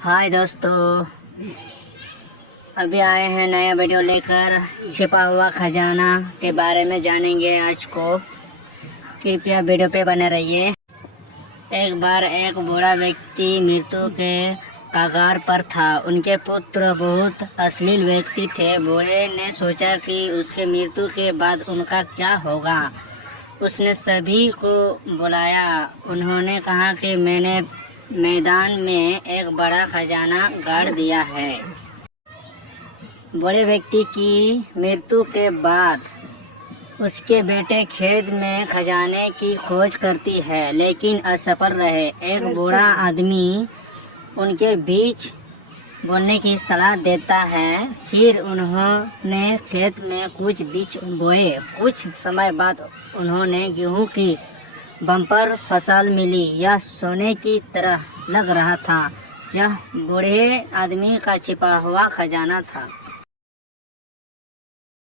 हाय दोस्तों, अभी आए हैं नया वीडियो लेकर। छिपा हुआ खजाना के बारे में जानेंगे आज को। कृपया वीडियो पे बने रहिए। एक बार एक बूढ़ा व्यक्ति मृत्यु के कगार पर था। उनके पुत्र बहुत अश्लील व्यक्ति थे। बूढ़े ने सोचा कि उसके मृत्यु के बाद उनका क्या होगा। उसने सभी को बुलाया। उन्होंने कहा कि मैंने मैदान में एक बड़ा खजाना गाड़ दिया है। बड़े व्यक्ति की मृत्यु के बाद उसके बेटे खेत में खजाने की खोज करती है, लेकिन असफल रहे। एक बूढ़ा आदमी उनके बीच बोलने की सलाह देता है। फिर उन्होंने खेत में कुछ बीज बोए। कुछ समय बाद उन्होंने गेहूं की बम्पर फसल मिली। यह सोने की तरह लग रहा था। यह बूढ़े आदमी का छिपा हुआ खजाना था।